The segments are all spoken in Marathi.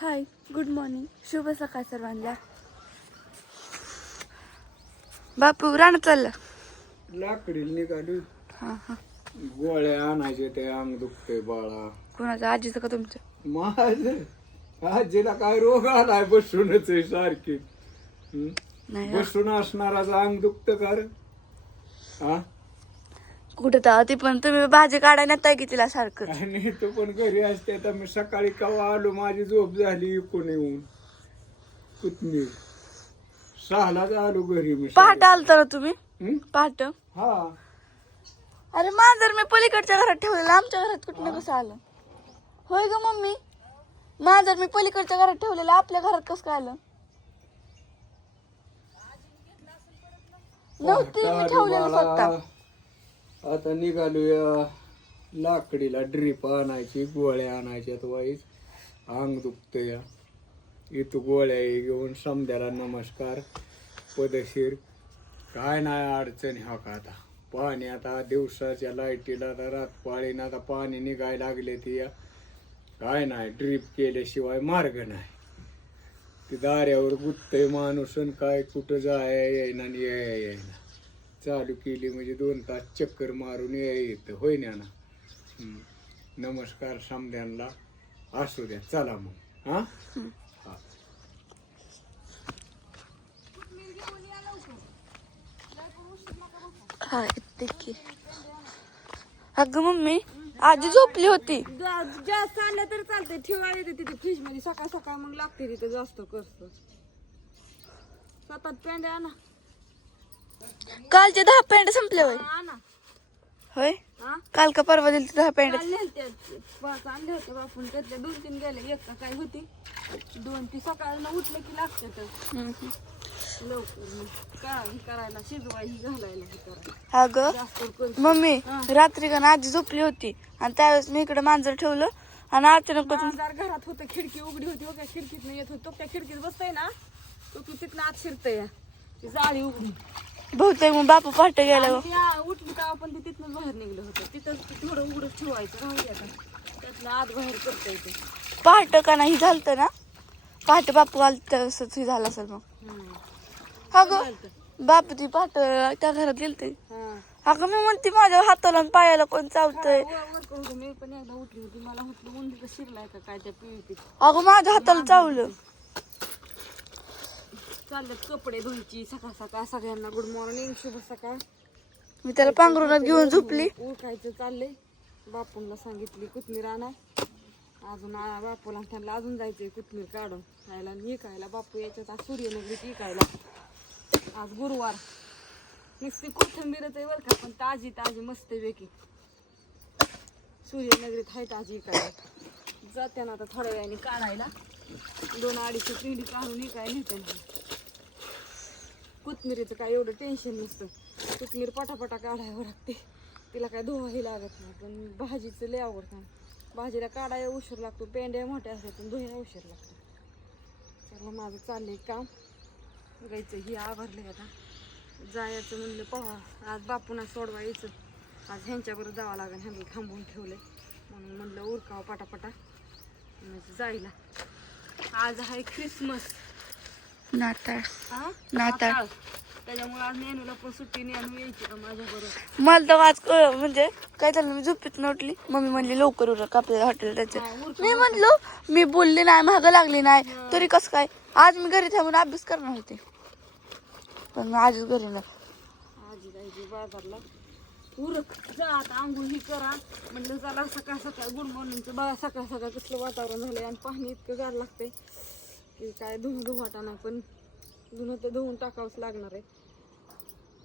हाय, गुड मॉर्निंग, शुभ सकाळ सर्वांना. बापू रानात चाललं. लाकडी निघाली हा हा. गोळ्या आणायचे ते अंग दुखते बाळा. कोणाचं, आजीचं का तुमचं? माझ आजीला काय रोग आलाय बसूनच आहे सारखी. नाही बसून असणाराच अंग दुखत का रे? हा कुठं तर ती पण तुम्ही भाजी काढायला येताय की तिला सारखं. आणि तू पण घरी असते. आता मी सकाळी केव्हा आलो, माझी झोप झाली इकून येऊन. कुठली 6लाच आलो घरी मी. पहाट आलता ना तुम्ही? पहाट. हा अरे मांजर मी पलीकडच्या घरात ठेवलेलं, आमच्या घरात कुठं कसं आलं? होय ग मम्मी, मांजर मी पलीकडच्या घरात ठेवलेलं, आपल्या घरात कसं काय आलं? नव्हती, मी ठेवलेलं स्वतः. आता निघालूया लाकडीला ड्रीप आणायची, गोळ्या आणायच्यात वाईस. अंग दुखतया. इथं गोळ्या घेऊन समद्याला नमस्कार पदशीर. काय नाही अडचण ह्या का आता. पाणी आता दिवसाच्या लाईटीला आता रात पाळीनं आता पाणी निघायला लागले ती. काय नाही, ड्रीप केल्याशिवाय मार्ग नाही. ती दाऱ्यावर गुत्तय माणूस आणि काय कुठं जाया येईना आणि याया येईना. चालू केली म्हणजे 2 तास चक्कर मारून येतं. होय ना ना. नमस्कार समद्यांना असू द्या. चला मग. हा हा येते की. अगं मम्मी, आजी झोपली होती. जास्त आणलं तर चालतंय, ठेवायला येते तिथे फ्रीज मध्ये. सकाळ सकाळ मग लागते तिथे जास्त करतो. 7-8 पेंड्या आणा. कालचे 10 पेंड संपले होय? आणा. होय, हा काल का परवा दिली 10 पेंड? काल नेलते 5 आणले होते बापून. त्यातल्या 2-3 गेले. एक का काय होती 2. ती सकाळनं उठलं की लागते तर लवकर मग करायला शिजवाय ही घालायला हे करायला अगं जास्त करतो. मम्मी, रात्री का ना आजी झोपली होती आणि त्यावेळेस मी इकडे मांजर ठेवलं आणि अचानक मांजर घरात होतं, खिडकी उघडी होती. त्या खिडकीतनं येत होतो. त्या खिडकीत बसतय ना तो की तिथनं आत शिरतय. ती जाळी उघडी. बहुतेक मग बापू पहाटे गेला. उठली तेव्हा पण ते तिथनं बाहेर निघलं होतं. तिथंच थोडं उघडं ठेवायचं राहू आता. त्यातलं आत बाहेर करता येते. पहाटे का नाही झालं ना, पहाटे बापू आलं तसंच झालं असेल मग. अगं बापू ती पहाटे त्या घरात गेलते. अगं मी म्हणते माझ्या हाताला आणि पायाला कोण चावतंय. मी पण एकदा उठली होती. मला म्हटलं उंदीचं शिरलाय का काय त्या पिळीत. अगं माझ्या हाताला चावलं. चाललेत कपडे धुवायची सकाळ सकाळ. सगळ्यांना गुड मॉर्निंग, शुभ सकाळ. मी त्याला पांघरुणात घेऊन झोपली. उरकायचं चाललंय. बापूंना सांगितली कोथमीर आणा. अजून बापूला त्यांना अजून जायचंय कोथमीर काढून खायला आणि खायला. बापू याच्यात आज सूर्यनगरीत इकायला. आज गुरुवार. नुसती कोथिंबीरच आहे बरं का, पण ताजी ताजी मस्त पैकी सूर्यनगरीत आहे ताजी इकायला. जाते ना आता थोड्या वेळाने काढायला. 2-2.5 पिंडी काढून इकायला नेते. कोथमिरीचं काय एवढं टेन्शन नसतं. कोथमीर पटापटा काढावं लागते. तिला काय धुवाही लागत नाही. पण भाजीचं लय आवडतं. भाजीला काढायला उशीर लागतो. पेंड्या मोठ्या असतात पण धुवायला उशीर लागतो. चला माझं चाललंय काम. बघायचं ही आवरले आता. जायचं म्हणलं पहा. आज बापूंना सोडवा यायचं. आज ह्यांच्याबरोबर जावं लागेल. ह्यांना थांबवून ठेवलंय म्हणून म्हणलं उरकावं पटापटा जायला. आज आहे ख्रिसमस, नाताळ. नाताळ. त्याच्यामुळे आज नेनूला पण सुट्टी. नेनू यायची का माझ्याबरोबर? मला तर आज म्हणजे काय झालं, मी झोपेत नव्हती. मम्मी म्हणली लवकर उरक आपल्याला हॉटेल जायचं. मी म्हणलो, मी बोलली नाही, महाग लागली नाही तरी कसं काय. आज मी घरी थांबून अभ्यास करणार होते पण आजच घरी नाही. आजी जायची बाजारला. उरक जा आता. आंघोळ ही करा म्हणलं. चला सकाळ सकाळ गुड मॉर्निंगचं बघा. सकाळ सकाळ कसलं वातावरण झालंय आणि पाणी इतकं गार लागतंय की काय धुवून वाटाणा. पण धुणं तर धुवून टाकावंच लागणार आहे.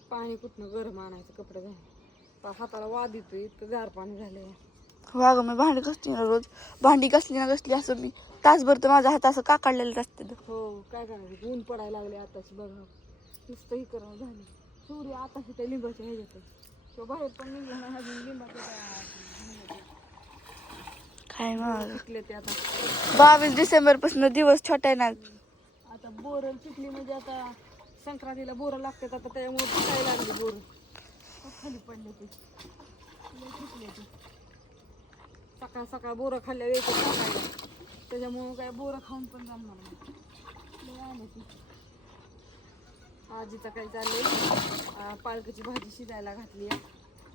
पाणी कुठनं गरम आणायचं कपडे झाले. हाताला वाद येतोय इतकं गार पाणी झालंय. वाग मी भांडी घासली ना रोज. भांडी घासली ना घासली असं मी तासभर तर माझा हात असं काढलेलं असते. हो काय करायचं. ऊन पडायला लागले आताच बघा. नुसतं ही करावं झालं. सूर्य आताशी त्या लिंबाच्या ह्याच्यात तो बाहेर पण निघला नाही अजून. लिंबाच्या काय मग पिकले ते आता. 22 डिसेंबर पासून दिवस छोटा आहे ना. आता बोर पिकली म्हणजे आता संक्रांतीला बोरं लागतात. आता त्यामुळे पिकायला लागली बोरं. खाली पडले ते पिकले ते. सकाळ सकाळ बोरं खाल्ल्या यायचं टाकायला. त्याच्यामुळं काय बोरं खाऊन पण जमणार नाही. लय आलं ती. आजीचं काय चाललंय, पालकाची भाजी शिजायला घातली आहे,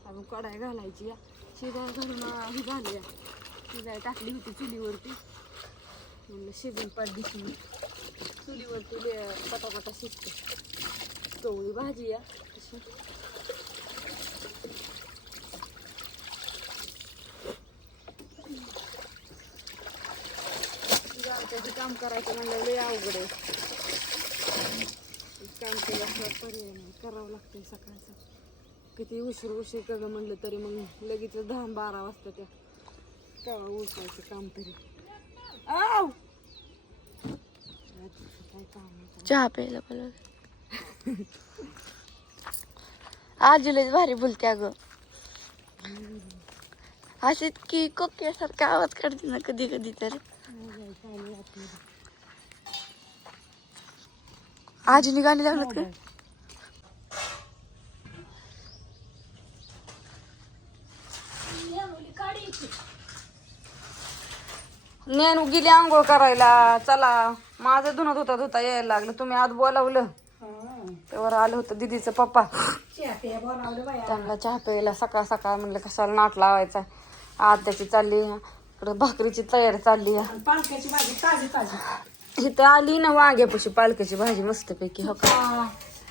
अजून कढाई घालायची आहे. शिजायला घालून ही झाली आहे, शिजायला टाकली होती चुलीवरती. म्हणलं शिजून पाठदिशी चुलीवरती पटापटा शिजते. चवळी भाजी आहे तशी. गावच्याचं काम करायचं म्हणलं लय अवघड आहे. काम केल्याशिवाय पर्याय नाही, करावं लागतंय सकाळचं. किती उशीर करणं म्हणलं तरी मग लगेच 10-12 वाजता त्या केव्हा उठायचं काम तरी. आव काय काम आहे. चहा प्यायला बोलव. आजीला भारी बोलते अगं, अशी की कोक्यासारखा आवाज काढते ना कधी कधी तर. आजीने गाणी लागत का? नेनू गेली आंघोळ करायला. चला, माझं धुणं धुता यायला लागलं. तुम्ही आज बोलावलं तेव्हा आलं होतं दीदीचं पप्पा, त्यांना चहा प्यायला सकाळ सकाळ. म्हणलं कशाला नाट लावायचा. आज त्याची चालली इकडं भाकरीची तयारी चालली. पालकाची भाजी ताजी ताजी इथं आली ना वांग्यापाशी पालकाची भाजी मस्तपैकी. हो का,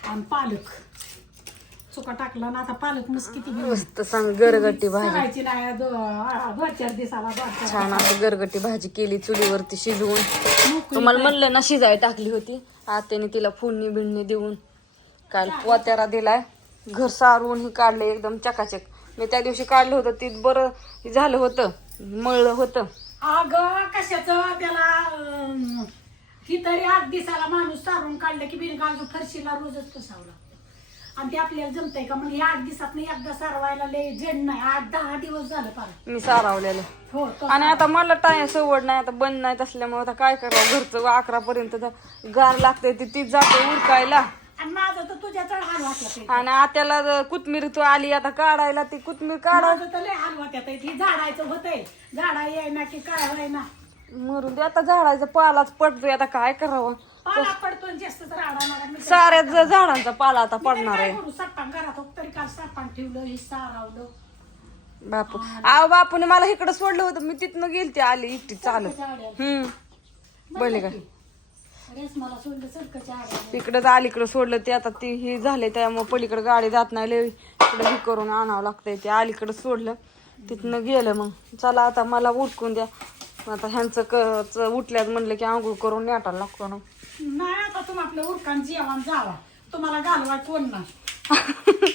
आणि पालक चुका टाकला ना. आता पालक मस्त किती मस्त सांग गरगटी भाजी. सकाळची नाही 2-4 दिवसाला 2-4 छान असं गरगटी भाजी केली चुलीवरती शिजवून. तुम्हाला म्हणलं ना शिजाय टाकली होती. आज त्याने तिला फोडणी बिडणी देऊन काल पोत्यारा दिलाय. घर सारून ही काढलं एकदम चकाचक. मी त्या दिवशी काढलं होतं ते बरं झालं होतं, मळलं होतं. अगं कशाचं त्याला ही तरी 8 दिवसाला माणूस सारून काढलं की बिनगाजू फरशीला रोजच पुसावं लागतं. आणि ते आपल्याला जमतंय का म्हणजे 8 दिवसात एकदा सारवायला लय झेड नाही. 8-10 दिवस झालं पार मी सारावलेलं. हो. आणि आता मला टाइम सवड नाही, आता बंद नाही असल्यामुळे आता काय करावं. घरचं 11 पर्यंत गार लागते ती जाते उरकायला. आणि माझं तर तुझ्या चढ हाल वाटलं. आणि आत्याला कोथमीर तो आली आता काढायला. ती कोथमीर काढायला माझं तर लय हाल वाटत ही झाडायचं होतंय. झाडा येईना की काय व्हायना. मरून दे आता. झाडाचा पालाच पडतोय, आता काय करावं. पाला पडतो आणि जास्त राडा साऱ्याच झाडांचा पाला आता पडणार आहे. सरपान घरात तरी काल सरपान ठेवलं हे सारावलं. बापू बापूने मला इकडं सोडलं होतं. मी तिथनं गेलते आली एकटी चालत. बोलले का मला सोडलं सरकच्या आड्या. तिकडंच अलीकडं सोडलं ते. आता ती ही झाले त्यामुळे पलीकडे गाडी जात नाही. लय इकडं हे करून आणावं लागतंय. ते अलीकडं सोडलं तिथनं गेलं. मग चला आता मला उठकून द्या. आता ह्यांचं उठल्यात म्हणलं की आंघोळ करून नेटायला लागतो ना. नाही आता तुम्ही आपलं उरकान जेवण जावा. तुम्हाला घालवाय कोण नाही.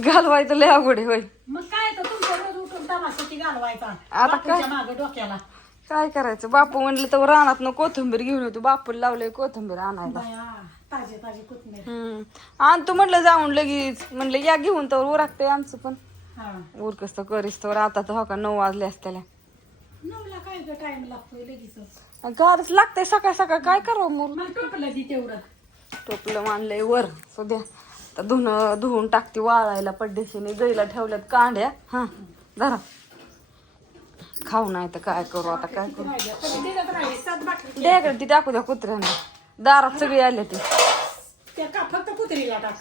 घालवायचं लय अवघड आहे. होय, मग काय तर तुमच्या रोज उठून तमाशाची घालवायचा. आता काय मागं डोक्याला काय करायचं. बापू म्हणलं तर रानात न कोथिंबीर घेऊन येतो. बापूला लावलंय कोथिंबीर आणायला. ताजे ताजे कोथमीर. आणि तू म्हटलं जाऊन लगेच. म्हणलं या घेऊन तर उरकतंय आमचं पण. उरकस तर करीस तर. आता तर हो का 9 वाजले असत्याला. 9ला काय ग टाइम लागतोय लगेच. गारच लागतंय सकाळ सकाळ. काय करावं मग. मला टोपलं दी तेवढं. टोपलं मानलंय वर सध्या. तर धुवून टाकते वाळायला पड्डेशीने. गईला ठेवल्यात कांड्या. हा जरा खाऊ नाही तर काय करू. आता काय करू. ती टाकू द्या कुत्र्यांना. दारात सगळी आले ते. फक्त कुत्रीला टाक.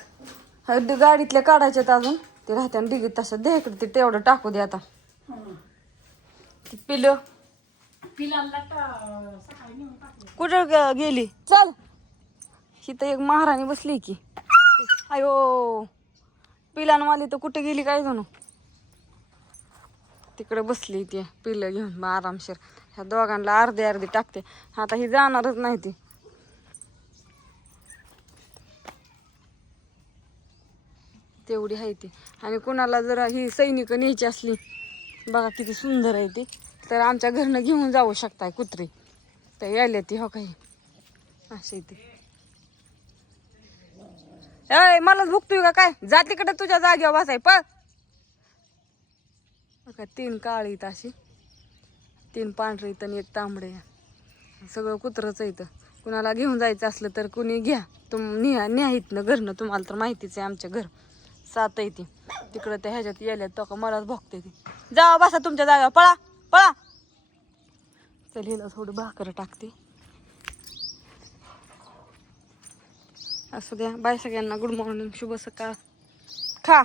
गाडीतल्या काढायच्यात अजून. ते राहत्या डिगीत तसं द्या इकडे. ते तेवढं टाकू दे आता. पिलं कुठं गेली. चल हिथं एक महाराणी बसली की. अयो पिलांवाली तर कुठे गेली काय जणू. तिकडे बसली ती पिलं घेऊन आरामशीर. ह्या दोघांना अर्धी टाकते. आता ही जाणारच नाही ती. तेवढी आहे ती. आणि कुणाला जर ही सैनिक न्यायची असली, बघा किती सुंदर आहे ती, तर आमच्या घरनं घेऊन जाऊ शकताय कुत्री. तर यायला ती हो काही अशी ती. अय मलाच भुकतोय का काय. जा तिकडे तुझ्या जागेवर बसाय. बघा 3 काळीत अशी, 3 पांढरे इथं आणि 1 तांबडे. सगळं कुत्रच आहे इथं. कुणाला घेऊन जायचं असलं तर कुणी घ्या. न्या इथनं घरनं. तुम्हाला तर माहितीच आहे आमच्या घर 7 आहे ती. तिकडं त्या ह्याच्यात यायला तो का मलाच भोगते ती. जावा बसा तुमच्या जागेवर. पळा पळा चल हिला थोडं भाकर टाकते. असू द्या. बाय सगळ्यांना. Good morning. शुभ सकाळ. खा.